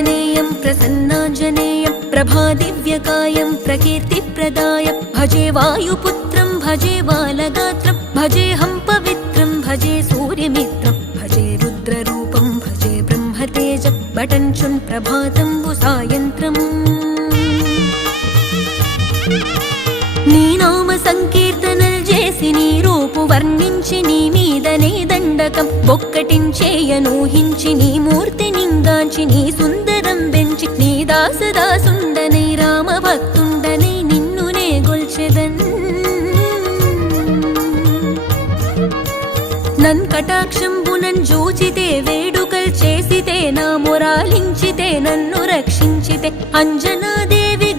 प्रसन्नाञ्जनेयं प्रसन्नाञ्जनेयं प्रभादिव्यकायं प्रकीर्तिप्रदायं भजे वायुपुत्रं भजे बालगात्रं भजेऽहं पवित्रं भजे सूर्यमित्रं भजे रुद्ररूपं भजे ब्रह्मतेजं बटञ्चुं प्रभातं सायन्त्रम् నీ నామ సంకీర్తనలు చేసి నీ రూపు వర్ణించి నీ మీదనే దండకం ఒక్కటించేయనూహించి నీ మూర్తి నింగాంచి నీ సుందరం పెంచి నీ దాసదాసుండనై రామ భక్తుండనై నిన్నునే గొల్చెదన్ నన్ కటాక్షంబునన్ జూచితే వేడుకల్ చేసితే నా మొరాలించితే నన్ను రక్షించితే అంజనాదేవి